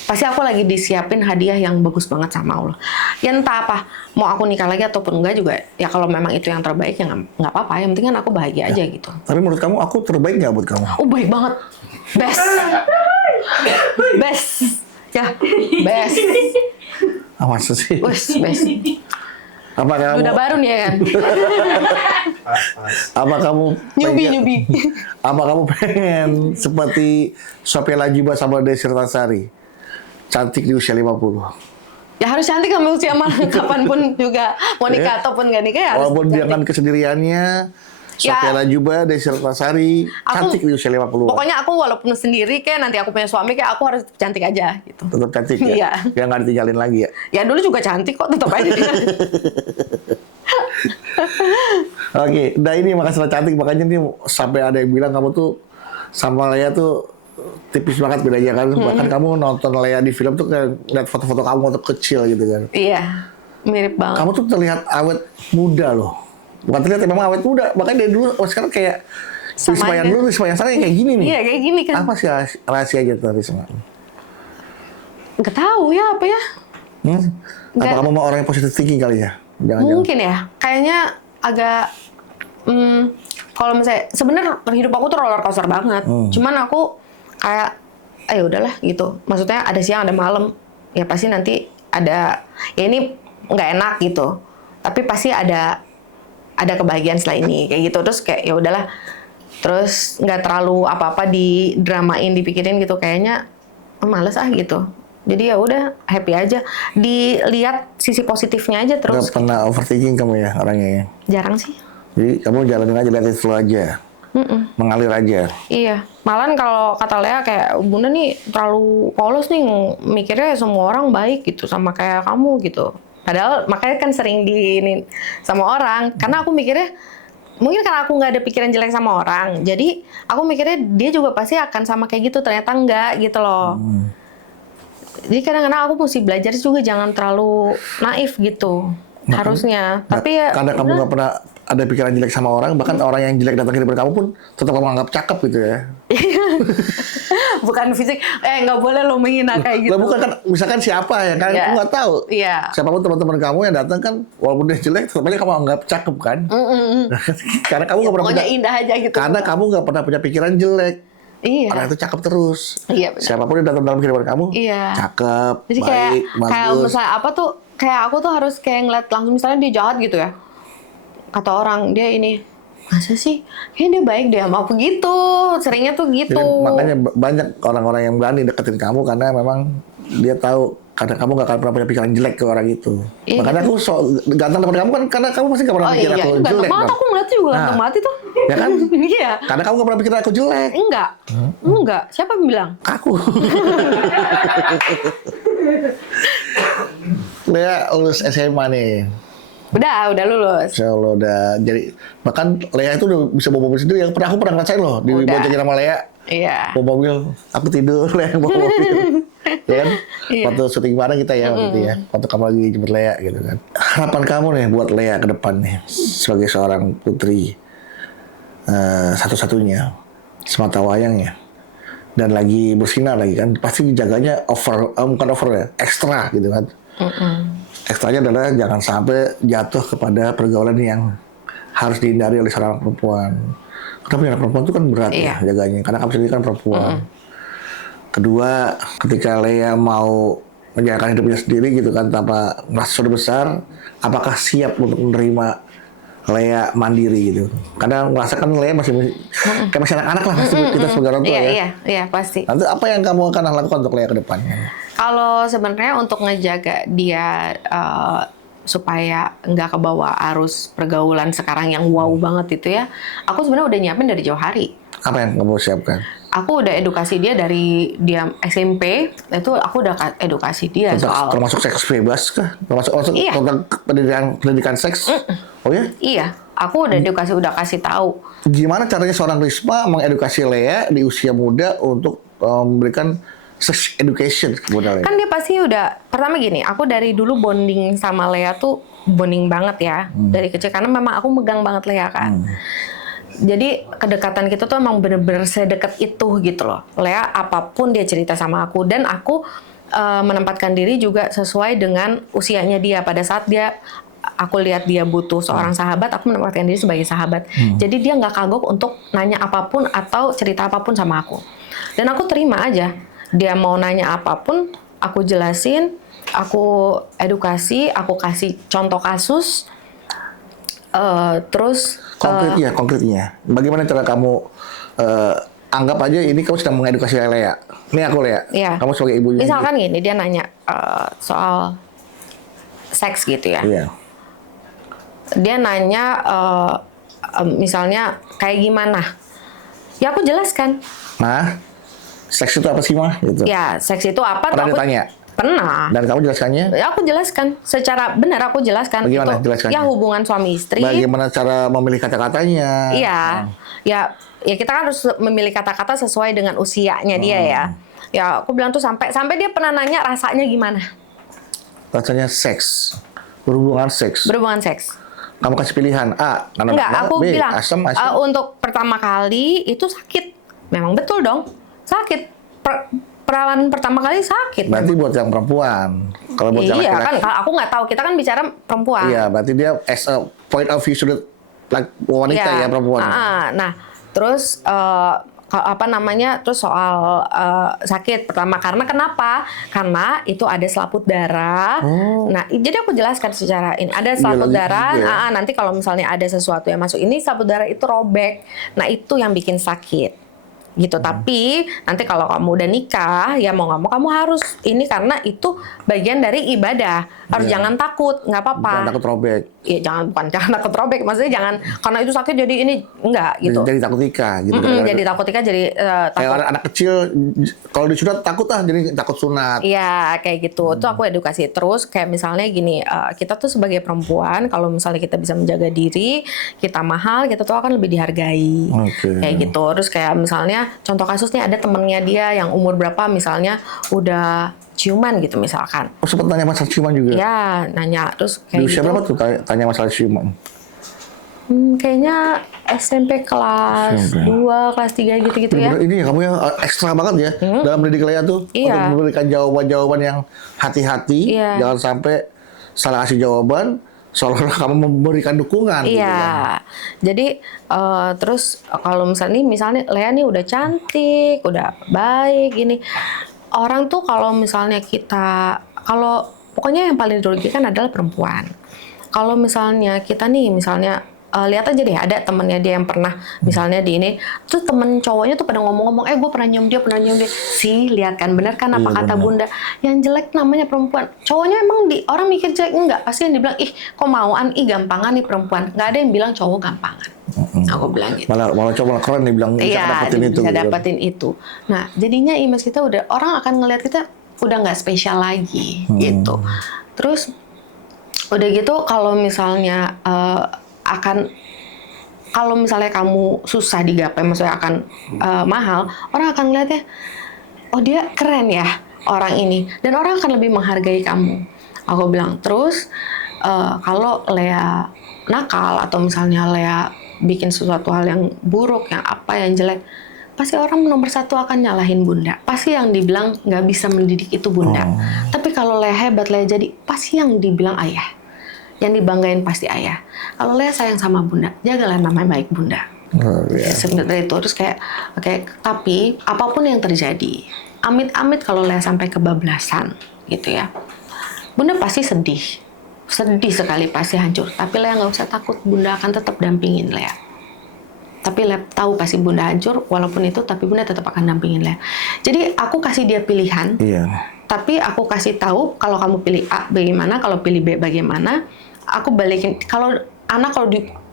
Pasti aku lagi disiapin hadiah yang bagus banget sama Allah. Ya entah apa, mau aku nikah lagi ataupun enggak juga, ya kalau memang itu yang terbaik ya nggak apa-apa. Yang penting kan aku bahagia aja gitu. Tapi menurut kamu aku terbaik nggak buat kamu? Oh baik banget, best, best, ya best. Masa sih? Best. Apa kamu? Udah baru nih ya kan? Apa kamu? Nyubi. Apa kamu pengen seperti Sophia Latjuba sama Desy Ratnasari? Cantik di usia 50. Ya harus cantik sampai usia mana, kapanpun juga mau nikah ataupun nggak nikah ya harus walaupun cantik. dengan kesendiriannya, Sophia Latjuba, Desy Ratnasari, cantik di usia 50. Pokoknya aku walaupun sendiri kayak nanti aku punya suami, kayak aku harus cantik aja gitu. Tetap cantik ya? Iya. Biar nggak ditinggalin lagi ya? Ya dulu juga cantik kok, tetap aja. Oke, nah ini makanya setelah cantik, makanya nih sampai ada yang bilang kamu tuh sama Lea tuh tipis banget bedanya kan. Bahkan kamu nonton Lea di film tuh kayak lihat foto-foto kamu waktu kecil gitu kan. Iya, mirip banget. Kamu tuh terlihat awet muda loh. Bukan terlihat memang awet muda, makanya dari dulu sekarang kayak Risma yang dulu, Risma yang sekarang kayak gini nih. Iya, kayak gini kan. Apa sih rahasianya tuh Risma? Nggak tahu ya apa ya. Apa kamu mau orang yang positive thinking kali ya? Jangan-jangan. Mungkin ya. Kayaknya agak kalau misalnya sebenarnya hidup aku tuh roller coaster banget. Cuman aku kayak ayo udahlah gitu. Maksudnya ada siang ada malam. Ya pasti nanti ada ya ini nggak enak gitu. Tapi pasti ada kebahagiaan setelah ini kayak gitu. Terus kayak ya udahlah. Terus nggak terlalu apa-apa didramain, dipikirin gitu. Kayaknya males gitu. Jadi ya udah happy aja. Dilihat sisi positifnya aja terus. Nggak pernah overthinking kamu ya orangnya ya? Jarang sih. Jadi kamu jalanin aja, lihat flow aja. Mengalir aja. Iya. Malahan kalau kata Lea kayak Bunda nih terlalu polos nih, mikirnya semua orang baik gitu sama kayak kamu gitu. Padahal makanya kan sering diinin sama orang. Karena aku mikirnya mungkin karena aku nggak ada pikiran jelek sama orang. Jadi aku mikirnya dia juga pasti akan sama kayak gitu. Ternyata enggak gitu loh. Jadi kadang-kadang aku mesti belajar juga jangan terlalu naif gitu. Harusnya. Tapi ya karena kamu nggak pernah ada pikiran jelek sama orang, bahkan orang yang jelek datang ke hidup kamu pun tetap kamu anggap cakep gitu ya. bukan fisik, nggak boleh lo menghina kayak gitu. Lah bukan kan, misalkan siapa ya kan, aku nggak tahu. Iya. Siapapun teman-teman kamu yang datang kan, walaupun dia jelek, tetap aja kamu anggap cakep kan. Karena kamu nggak pernah Pokoknya punya, indah aja gitu. karena kamu nggak pernah punya pikiran jelek. Iya. Orang itu cakep terus. Iya benar. Siapapun yang datang dalam kehidupan kamu, Iya. cakep, Jadi baik, kayak bagus. misalnya apa tuh, kayak aku tuh harus kayak ngeliat langsung misalnya dia jahat gitu ya. Kata orang dia ini, masa sih? Kayaknya dia baik deh sama aku gitu. Seringnya tuh gitu. Jadi makanya banyak orang-orang yang berani deketin kamu karena memang dia tahu karena kamu gak akan pernah punya pikiran jelek ke orang itu. Iya. Makanya aku ganteng depan kamu kan karena kamu pasti gak pernah pikir aku itu ganteng jelek. banget, dong. aku ngeliatnya juga ganteng banget itu. Ya kan? Iya. Karena kamu gak pernah pikir aku jelek. Enggak. Siapa yang bilang? Aku. Lea lulus SMA nih. Udah lulus. Insya Allah udah jadi, bahkan Lea itu udah bisa bawa mobil sendiri. Yang aku pernah ngerasain loh di Udah. boncengin sama Lea. Iya. Bawa mobil, aku tidur, Lea yang bawa mobil. Ya kan? Iya. Waktu syuting bareng kita ya waktu itu ya. Waktu kamu lagi jemput Lea gitu kan. Harapan kamu nih buat Lea ke depan nih sebagai seorang putri satu-satunya semata wayangnya dan lagi bersinar lagi kan, pasti dijaganya bukan over ya, ekstra gitu kan. Ekstranya adalah jangan sampai jatuh kepada pergaulan yang harus dihindari oleh seorang perempuan. Karena punya anak perempuan itu kan berat ya jaganya, karena kamu sendiri kan perempuan. Kedua, ketika Lea mau menjalankan hidupnya sendiri gitu kan tanpa merasa sudah besar, apakah siap untuk menerima Lea mandiri gitu? Karena merasakan Lea masih kayak masih anak-anak lah pasti kita sebagai orang tua ya. Iya pasti. Nanti apa yang kamu akan lakukan untuk Lea ke depannya? Kalau sebenarnya untuk ngejaga dia supaya nggak kebawa arus pergaulan sekarang yang wow banget itu ya, aku sebenarnya udah nyiapin dari jauh hari. Apa yang kamu siapkan? Aku udah edukasi dia dari dia SMP, itu aku udah edukasi dia soal. Termasuk seks bebas kah? Termasuk Iya. tentang pendidikan seks? Oh ya? Iya, aku udah edukasi, udah kasih tahu. Gimana caranya seorang Risma mengedukasi Lea di usia muda untuk memberikan sex education kepada Lea? Kan dia pasti udah, pertama gini, aku dari dulu bonding sama Lea tuh bonding banget ya. Dari kecil, karena memang aku megang banget Lea kan. Jadi kedekatan kita tuh emang bener-bener sedekat itu gitu loh. Lea apapun dia cerita sama aku. Dan aku menempatkan diri juga sesuai dengan usianya dia. Pada saat aku lihat dia butuh seorang sahabat, aku menempatkan diri sebagai sahabat. Jadi dia nggak kagok untuk nanya apapun atau cerita apapun sama aku. Dan aku terima aja. Dia mau nanya apapun, aku jelasin, aku edukasi, aku kasih contoh kasus, terus konkretnya. Bagaimana cara kamu anggap aja ini kamu sedang mengedukasi Lea. Ini aku Lea. Iya. Kamu sebagai ibunya. Misalkan gini, dia nanya soal seks gitu ya. Iya. Dia nanya misalnya kayak gimana? Ya aku jelaskan. Nah, seks itu apa sih mah? Gitu. Ya seks itu apa? Pernah Aku ditanya? Pernah. Dan kamu jelaskannya? Ya, aku jelaskan secara benar, aku jelaskan Bagaimana itu jelaskannya? ya hubungan suami istri. Bagaimana cara memilih kata-katanya? Iya, ya kita kan harus memilih kata-kata sesuai dengan usianya dia ya. Ya aku bilang tuh sampai dia pernah nanya rasanya gimana? Rasanya seks, berhubungan seks. Berhubungan seks. Kamu kasih pilihan A, karena Enggak, aku B, bilang asam. untuk pertama kali itu sakit. Memang betul dong, sakit. Perawan pertama kali sakit. Berarti buat yang perempuan. Kalau buat yang Iya laki-laki. kan, aku nggak tahu. Kita kan bicara perempuan. Iya, berarti dia as a point of view sudut wanita ya perempuan. Nah, terus terus soal sakit pertama karena kenapa? Karena itu ada selaput darah. Nah, jadi aku jelaskan secara ini ada selaput darah. Ya. Nanti kalau misalnya ada sesuatu yang masuk ini selaput darah itu robek. Nah, itu yang bikin sakit. Gitu. Tapi nanti kalau kamu udah nikah, ya mau nggak mau kamu harus ini karena itu bagian dari ibadah. Harus jangan takut, nggak apa-apa. Jangan takut robek. Iya, jangan takut robek. Maksudnya jangan karena itu sakit jadi ini enggak gitu. Jadi takut nikah gitu. Jadi takut nikah jadi takut. Kayak anak kecil kalau disunat takut jadi takut sunat. Iya, kayak gitu. Itu aku edukasi terus kayak misalnya gini, kita tuh sebagai perempuan kalau misalnya kita bisa menjaga diri, kita mahal, kita tuh akan lebih dihargai. Kayak gitu. Terus kayak misalnya contoh kasusnya ada temennya dia yang umur berapa misalnya udah ciuman gitu misalkan. Oh, sempat tanya masalah ciuman juga? Ya, nanya. Terus Di kayak usia gitu. berapa tuh tanya masalah ciuman? Kayaknya SMP kelas 2, kelas 3 gitu-gitu ya. Ini kamu yang ekstra banget ya dalam mendidik Lea tuh. Iya. Untuk memberikan jawaban-jawaban yang hati-hati. Iya. Jangan sampai salah kasih jawaban seolah-olah kamu memberikan dukungan. Iya, Gitu kan. jadi terus kalau misalnya Lea nih udah cantik, udah baik gini, orang tuh kalau misalnya pokoknya yang paling dirugikan adalah perempuan. Kalau misalnya kita nih, misalnya lihat aja deh ada temennya dia yang pernah misalnya di ini, terus temen cowoknya tuh pada ngomong-ngomong, gue pernah nyium dia, sih lihat kan bener kan apa kata bunda, yang jelek namanya perempuan. Cowoknya emang orang mikir jelek enggak, pasti yang dibilang ih kok mauan, ih gampangan nih perempuan. Nggak ada yang bilang cowok gampangan. Aku bilang gitu. Malah cowok malah keren nih bilang bisa dapetin itu. Bisa dapetin itu. Nah jadinya image kita orang akan ngelihat kita udah nggak spesial lagi gitu. Terus udah gitu kalau misalnya kalau misalnya kamu susah digapai, maksudnya akan mahal, orang akan ngeliatnya, oh dia keren ya orang ini, dan orang akan lebih menghargai kamu. Aku bilang terus kalau Lea nakal atau misalnya Lea bikin sesuatu hal yang buruk, yang jelek, pasti orang nomor satu akan nyalahin bunda. Pasti yang dibilang nggak bisa mendidik itu bunda. Tapi kalau Lea hebat, Lea jadi, pasti yang dibilang ayah. Yang dibanggain pasti ayah. Kalau Lea sayang sama bunda, jagalah namanya baik bunda. Sebenarnya itu terus kayak tapi apapun yang terjadi, amit-amit kalau Lea sampai kebablasan gitu ya, bunda pasti sedih sekali, pasti hancur. Tapi Lea nggak usah takut, bunda akan tetap dampingin Lea. Tapi Lea tahu pasti bunda hancur, walaupun itu, tapi bunda tetap akan dampingin Lea. Jadi aku kasih dia pilihan. Iya. Tapi aku kasih tahu kalau kamu pilih A bagaimana, kalau pilih B bagaimana. Aku balikin kalau anak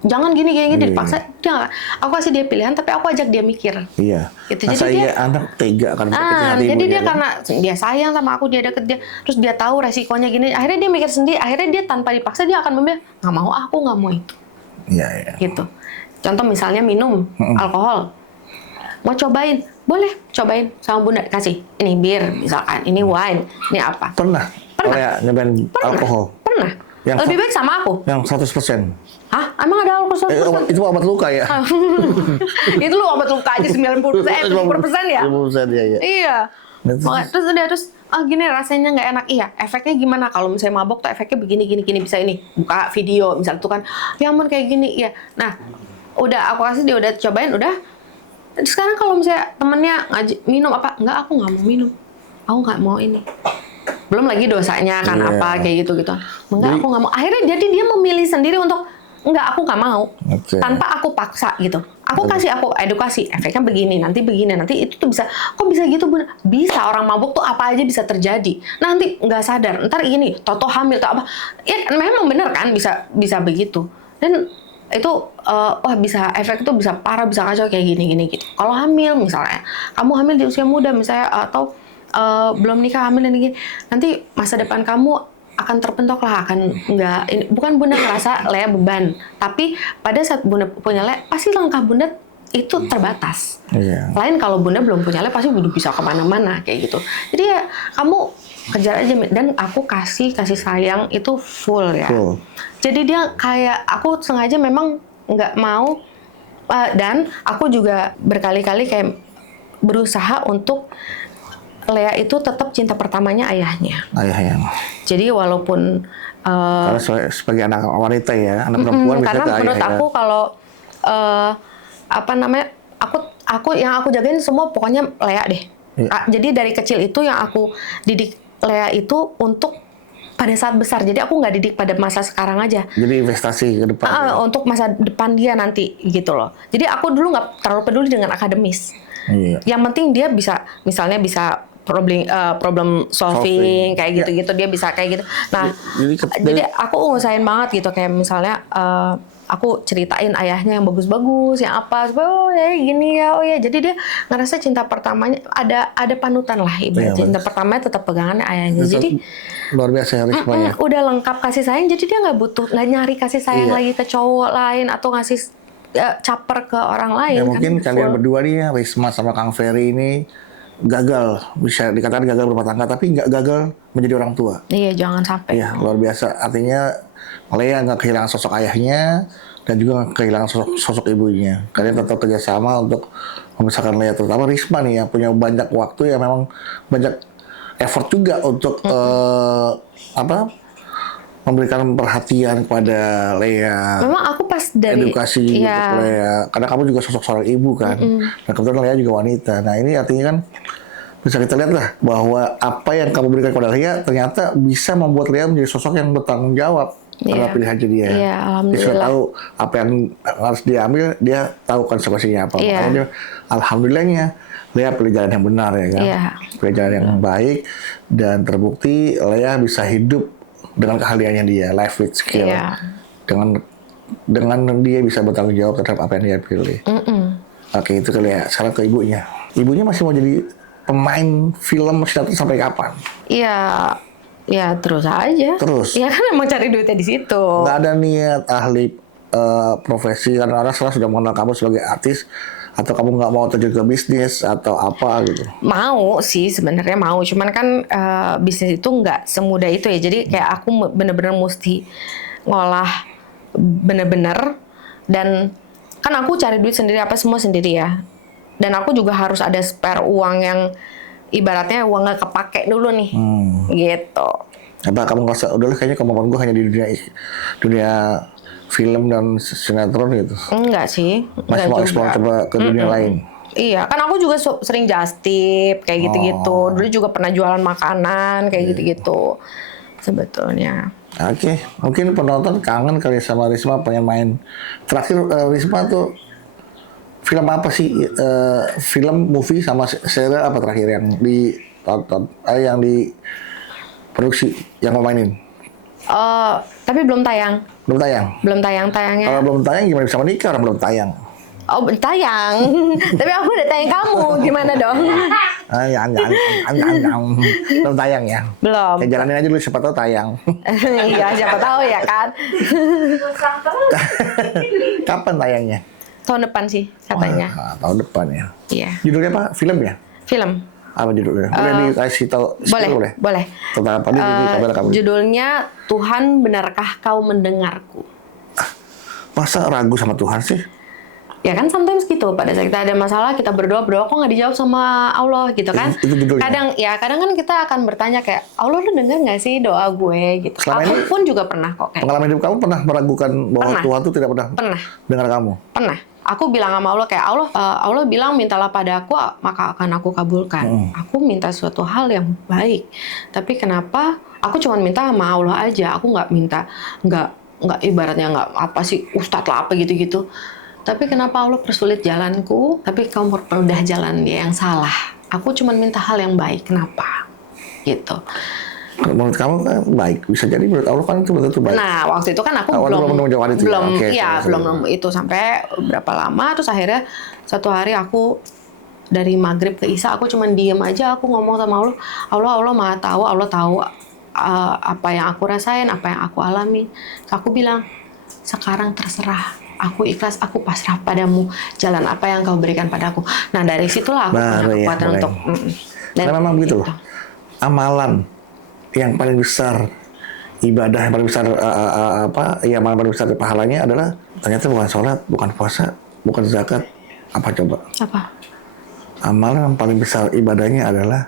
jangan gini dipaksa, dia aku kasih dia pilihan, tapi aku ajak dia mikir. Iya. Gitu. Jadi dia anak tega kan. Jadi dia karena dia sayang sama aku, dia deket dia, terus dia tahu resikonya gini, akhirnya dia mikir sendiri, akhirnya dia tanpa dipaksa dia akan memilih nggak mau, aku nggak mau itu. Iya. Gitu. Contoh misalnya minum alkohol, mau cobain, boleh cobain sama bunda, kasih ini bir misalkan, ini wine, ini apa? Pernah. Nyobain alkohol. Pernah. Yang lebih baik sama aku. Yang 100%. Hah? Emang ada alkohol 100%? Itu obat luka ya? Itu lu obat luka aja 90%, 50% ya? 50% ya. Iya. Terus gini rasanya nggak enak. Iya, efeknya gimana? Kalau misalnya mabok tuh efeknya begini, bisa ini. Buka video, misalnya tuh kan, ya ampun kayak gini. Iya. Nah, udah aku kasih, dia udah cobain, udah. Sekarang kalau misalnya temennya minum apa? Enggak, aku nggak mau minum. Aku nggak mau ini. Belum lagi dosanya kan apa kayak gitu-gitu. Enggak, aku nggak mau. Akhirnya jadi dia memilih sendiri untuk enggak, aku nggak mau. Tanpa aku paksa gitu. Aku kasih aku edukasi, efeknya begini, nanti itu tuh bisa. Kok bisa gitu, Bun? Bisa, orang mabuk tuh apa aja bisa terjadi. Nanti nggak sadar, ntar ini toto hamil atau apa. Ya memang bener kan bisa begitu. Dan itu bisa efek itu bisa parah, bisa kacau kayak gini gitu. Kalau hamil misalnya, kamu hamil di usia muda misalnya, atau belum nikah hamil dan gini, nanti masa depan kamu akan terpentok lah, akan bukan Bunda ngerasa Lea beban, tapi pada saat Bunda punya Lea, pasti langkah Bunda itu terbatas. Iya. Lain kalau Bunda belum punya Lea, pasti Bunda bisa kemana-mana kayak gitu. Jadi ya kamu kejar aja, dan aku kasih sayang itu full ya. Jadi dia kayak, aku sengaja memang nggak mau, dan aku juga berkali-kali kayak berusaha untuk Lea itu tetap cinta pertamanya ayahnya. Ayahnya. Jadi walaupun Karena sebagai anak wanita ya, anak perempuan bisa karena ke ayah. menurut aku kalau aku yang aku jagain semua pokoknya Lea deh. Jadi dari kecil itu yang aku didik Lea itu untuk pada saat besar. Jadi aku nggak didik pada masa sekarang aja. Jadi investasi ke depan. Untuk masa depan dia nanti gitu loh. Jadi aku dulu nggak terlalu peduli dengan akademis. Iya. Yang penting dia bisa, misalnya bisa problem solving kayak gitu-gitu, dia bisa kayak gitu. Nah, jadi aku ngusahain banget gitu, kayak misalnya aku ceritain ayahnya yang bagus-bagus, yang apa, oh ya gini ya, oh ya. Jadi dia ngerasa cinta pertamanya ada panutan lah, ibarat cinta pertamanya tetap pegangannya ayahnya. Jadi luar biasa Risma ya. Udah lengkap kasih sayang, jadi dia nggak nyari kasih sayang lagi ke cowok lain atau ngasih caper ke orang lain. Ya mungkin kalian berdua nih ya, Risma sama Kang Ferry ini gagal, bisa dikatakan gagal berumah tangga, tapi nggak gagal menjadi orang tua. Iya, jangan sampai. Iya, luar biasa. Artinya Lea nggak kehilangan sosok ayahnya dan juga nggak kehilangan sosok ibunya. Kalian tetap kerjasama untuk memisahkan Lea, terutama Risma nih yang punya banyak waktu, yang memang banyak effort juga untuk memberikan perhatian kepada Lea. Memang aku pas dari edukasi untuk Lea, karena kamu juga sosok seorang ibu kan, dan kebetulan Lea juga wanita. Nah ini artinya kan bisa kita lihat lah bahwa apa yang kamu berikan kepada Lea ternyata bisa membuat Lea menjadi sosok yang bertanggung jawab terhadap pilihannya dia. Iya, alhamdulillah. Dia sudah tahu apa yang harus diambil, dia tahu konsekuensinya apa. Makanya alhamdulillahnya Lea pilih jalan yang benar ya kan, pilih jalan yang baik, dan terbukti Lea bisa hidup dengan keahliannya dia, life with skill, dengan dia bisa bertanggung jawab terhadap apa yang dia pilih. Oke, itu kali ya. Sekarang ke ibunya. Ibunya masih mau jadi pemain film sinetron sampai kapan? Ya terus aja. Terus? Ya kan emang cari duitnya di situ. Nggak ada niat ahli profesi, karena orang sekarang sudah mengenal kamu sebagai artis, atau kamu nggak mau terjun ke bisnis atau apa gitu? Mau sih, sebenarnya mau, cuman kan bisnis itu nggak semudah itu ya. Jadi kayak aku bener-bener mesti ngolah bener-bener, dan kan aku cari duit sendiri, apa semua sendiri ya. Dan aku juga harus ada spare uang yang ibaratnya uang nggak kepake dulu nih, gitu. Apa kamu ngerasa udahlah kayaknya kemampuan gue hanya di dunia film dan sinetron gitu? Enggak sih. Masih mau eksplor coba ke dunia lain? Iya, kan aku juga sering just tip kayak gitu-gitu. Dulu juga pernah jualan makanan kayak gitu-gitu sebetulnya. Oke, mungkin penonton kangen kali sama Risma, pengen main. Terakhir Risma tuh film apa sih? Film, movie, sama serial apa terakhir yang ditonton? Yang diproduksi, yang mau mainin? Tapi belum tayang. Belum tayang? Belum tayang, tayangnya. Kalau belum tayang gimana bisa menikah orang belum tayang? Oh, tayang. Tapi aku udah tayang kamu, gimana dong? Belum tayang ya? Belum. Ya jalanin aja dulu, siapa tahu tayang. Iya, siapa tahu ya kan. Kapan tayangnya? Tahun depan sih katanya. Tahun depan ya. Iya. Judulnya apa? Film ya? Film. Apa judulnya? Boleh dikasih tahu? Boleh. Tentang apa? Judulnya Tuhan, benarkah kau mendengarku? Masa ragu sama Tuhan sih? Ya kan sometimes gitu, pada saat kita ada masalah kita berdoa kok nggak dijawab sama Allah gitu kan. Itu judulnya. Kadang kan kita akan bertanya kayak, Allah lu dengar nggak sih doa gue gitu. Aku pun juga pernah kok kayak. Pengalaman hidup kamu pernah meragukan bahwa Tuhan itu tidak pernah dengar kamu? Pernah. Aku bilang sama Allah kayak, Allah bilang mintalah pada aku maka akan aku kabulkan. Aku minta suatu hal yang baik. Tapi kenapa aku cuma minta sama Allah aja, aku nggak minta, nggak ibaratnya nggak apa sih ustadz lah apa gitu-gitu. Tapi kenapa Allah persulit jalanku, tapi kau mempermudah jalan dia yang salah. Aku cuma minta hal yang baik, kenapa? Gitu. Menurut kamu kan baik, bisa jadi menurut Allah kan itu betul baik. Nah, waktu itu kan aku belum nemu itu sampai berapa lama, terus akhirnya satu hari aku dari maghrib ke isya aku cuman diem aja, aku ngomong sama Allah, Allah maha tahu, Allah tahu apa yang aku rasain, apa yang aku alami. Aku bilang, sekarang terserah, aku ikhlas, aku pasrah padamu, jalan apa yang kau berikan padaku. Nah dari situlah aku punya kekuatan untuk karena memang begitu loh, amalan yang paling besar, ibadah yang paling besar, amalan paling besar pahalanya adalah ternyata bukan sholat, bukan puasa, bukan zakat. Apa coba? Apa? Amalan yang paling besar ibadahnya adalah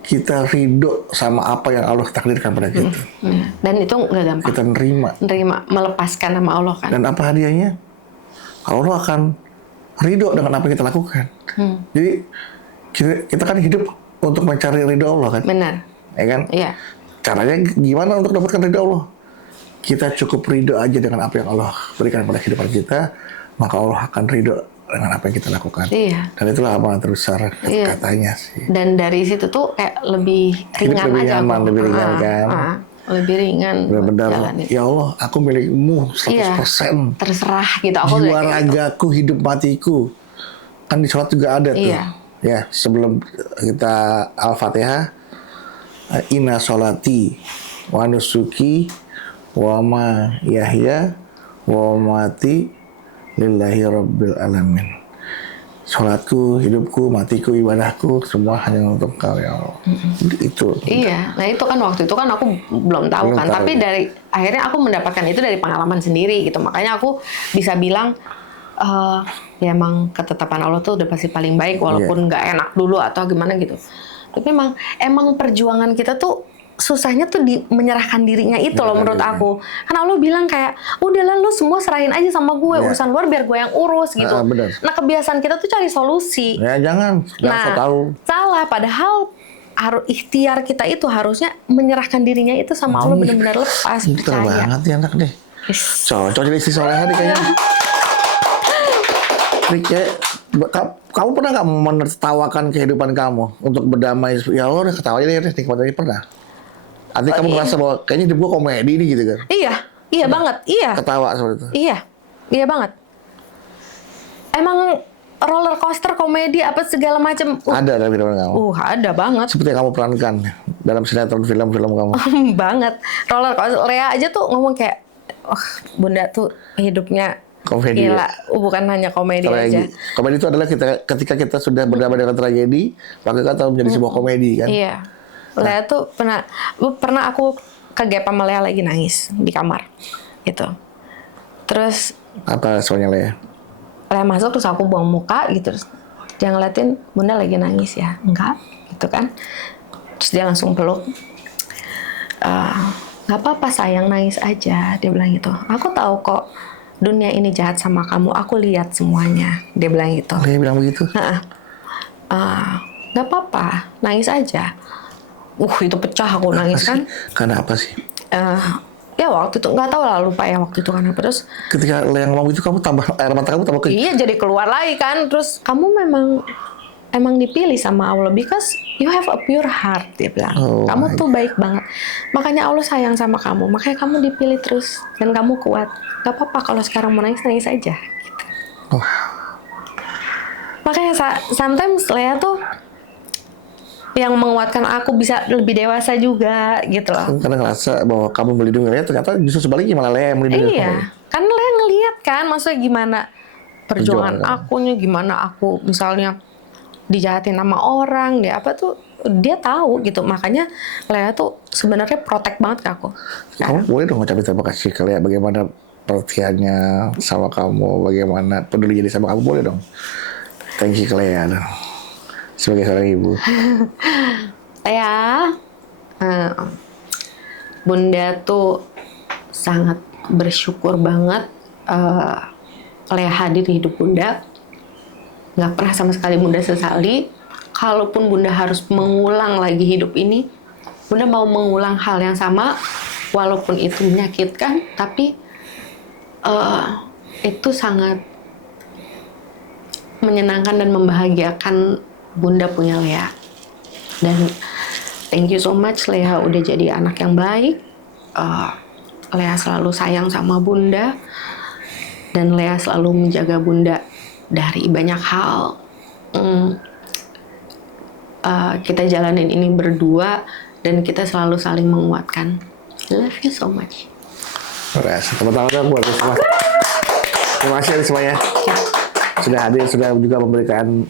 kita ridho sama apa yang Allah takdirkan pada kita. Dan itu nggak gampang. Kita nerima, melepaskan sama Allah kan. Dan apa hadiahnya? Allah akan ridho dengan apa yang kita lakukan. Jadi kita kan hidup untuk mencari ridho Allah kan. Benar. Ya kan? Iya. Caranya gimana untuk dapatkan ridho Allah? Kita cukup ridho aja dengan apa yang Allah berikan pada kehidupan kita, maka Allah akan ridho dengan apa yang kita lakukan. Iya. Dan itulah amalan terbesar katanya sih. Dan dari situ tuh kayak lebih ringan lebih aja. Nyaman, lebih ringan kan. Lebih ringan. Benar-benar, jalanin. ya Allah, aku milikmu 100%. Iya, terserah gitu. Aku jiwa ragaku, hidup matiku. Kan di sholat juga ada tuh. Iya. Ya, sebelum kita Al-Fatihah, inna sholati wa nusuki wa ma yahya wa mati lillahi rabbil alamin. Sholatku, hidupku, matiku, ibadahku, semua hanya untuk Kau ya Allah. Itu. Iya, nah itu kan waktu itu kan aku belum tahu kan. Tapi dari akhirnya aku mendapatkan itu dari pengalaman sendiri gitu. Makanya aku bisa bilang, ya emang ketetapan Allah tuh udah pasti paling baik walaupun nggak enak dulu atau gimana gitu. Tapi emang perjuangan kita tuh susahnya tuh di menyerahkan dirinya itu loh menurut aku. Karena Allah bilang kayak, udahlah lu semua serahin aja sama gue, urusan luar biar gue yang urus gitu. Nah kebiasaan kita tuh cari solusi. Ya jangan so tahu. Salah, padahal ikhtiar kita itu harusnya menyerahkan dirinya itu sama Allah, benar-benar lepas, percaya. percaya. Banget ya anak deh. Cocok jadi istri soleha nih kayaknya. Kamu pernah nggak menertawakan kehidupan kamu untuk berdamai? Ya Allah udah ketawa aja deh, nikmat aja pernah. Artinya kamu ngerasa bahwa kayaknya hidup gue komedi nih gitu kan? Iya banget, iya. Ketawa seperti itu? Iya banget. Emang roller coaster komedi apa segala macam. Ada dalam kehidupan kamu? Ada banget. Seperti yang kamu perankan dalam sinetron film-film kamu? Banget. Roller coaster. Lea aja tuh ngomong kayak, Bunda tuh hidupnya komedi. Gila, bukan hanya komedi aja. Komedi itu adalah ketika kita sudah berdamai dengan tragedi, maka kita menjadi sebuah komedi kan? Iya. Lea tuh pernah aku kegep sama Lea lagi nangis di kamar gitu. Terus apa soalnya Lea? Lea masuk terus aku buang muka gitu, terus dia ngeliatin, Bunda lagi nangis ya? Enggak, gitu kan. Terus dia langsung peluk. Nggak apa-apa sayang, nangis aja, dia bilang gitu. Aku tahu kok dunia ini jahat sama kamu, aku lihat semuanya, dia bilang gitu. Dia bilang begitu? Nggak apa-apa, nangis aja. Itu pecah aku nangis kan. Karena apa sih? Ya waktu itu nggak tahu lah, lupa ya waktu itu karena apa. Terus ketika Lea ngomong itu kamu tambah air mata kamu tambah iya jadi keluar lagi kan. Terus kamu emang dipilih sama Allah because you have a pure heart, dia bilang. Kamu tuh baik banget, makanya Allah sayang sama kamu, makanya kamu dipilih terus dan kamu kuat. Gak apa-apa kalau sekarang mau nangis aja gitu. Makanya sometimes Lea tuh yang menguatkan aku bisa lebih dewasa juga gitu loh. Karena ngerasa bahwa kamu melindungi Lea, ternyata justru sebaliknya malah Lea yang melindungi kamu. Iya, karena Lea ngeliat kan, maksudnya gimana perjuangan akunya, gimana aku misalnya dijahatin sama orang, dia tahu gitu. Makanya Lea tuh sebenarnya protek banget ke aku. Kamu boleh dong ngucapin terima kasih ke Lea, bagaimana perhatiannya sama kamu, bagaimana peduli jadi sama kamu, boleh dong. Thank you ke Lea dong. Sebagai seorang ibu. Lea, Bunda tuh sangat bersyukur banget Lea hadir di hidup Bunda. Nggak pernah sama sekali Bunda sesali. Kalaupun Bunda harus mengulang lagi hidup ini, Bunda mau mengulang hal yang sama, walaupun itu menyakitkan, tapi itu sangat menyenangkan dan membahagiakan Bunda punya Lea. Dan thank you so much Lea udah jadi anak yang baik. Lea selalu sayang sama Bunda, dan Lea selalu menjaga Bunda dari banyak hal. kita jalanin ini berdua dan kita selalu saling menguatkan. I love you so much. Teman-teman buat Risma. Terima kasih Risma ya. Sudah hadir, sudah juga memberikan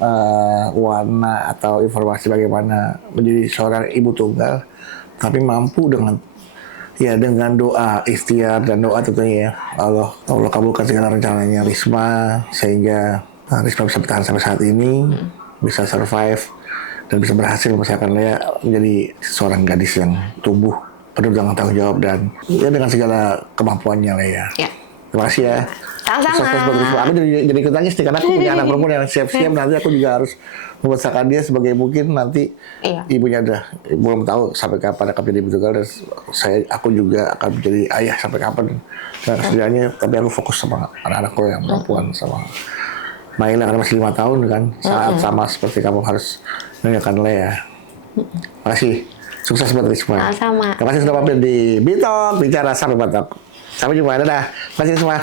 warna atau informasi bagaimana menjadi seorang ibu tunggal, tapi mampu dengan doa, ikhtiar dan doa tentunya ya. Allah kabulkan segala rencananya Risma sehingga Risma bisa bertahan sampai saat ini, bisa survive dan bisa berhasil membesarkan Lea menjadi seorang gadis yang tumbuh penuh dengan tanggung jawab dan ya dengan segala kemampuannya Lea. Ya. Terima kasih ya. Sama-sama. Sukses buat Risma. Aku jadi ikut nangis nih karena aku punya anak perempuan yang siap-siap nanti aku juga harus membesarkan dia sebagai mungkin nanti ibunya udah belum tahu sampai kapan akan menjadi ibu tunggal dan aku juga akan menjadi ayah sampai kapan dan kerjanya, tapi aku fokus sama anak-anakku yang perempuan sama Maila karena masih 5 tahun kan saat sama seperti kamu harus meninggalkan Lea. Makasih. Sukses buat Risma. Sama-sama. Terima kasih sudah mampir di Bitok Bicara Sampai Batok. Sampai jumpa. Dadah. Terima kasih semua.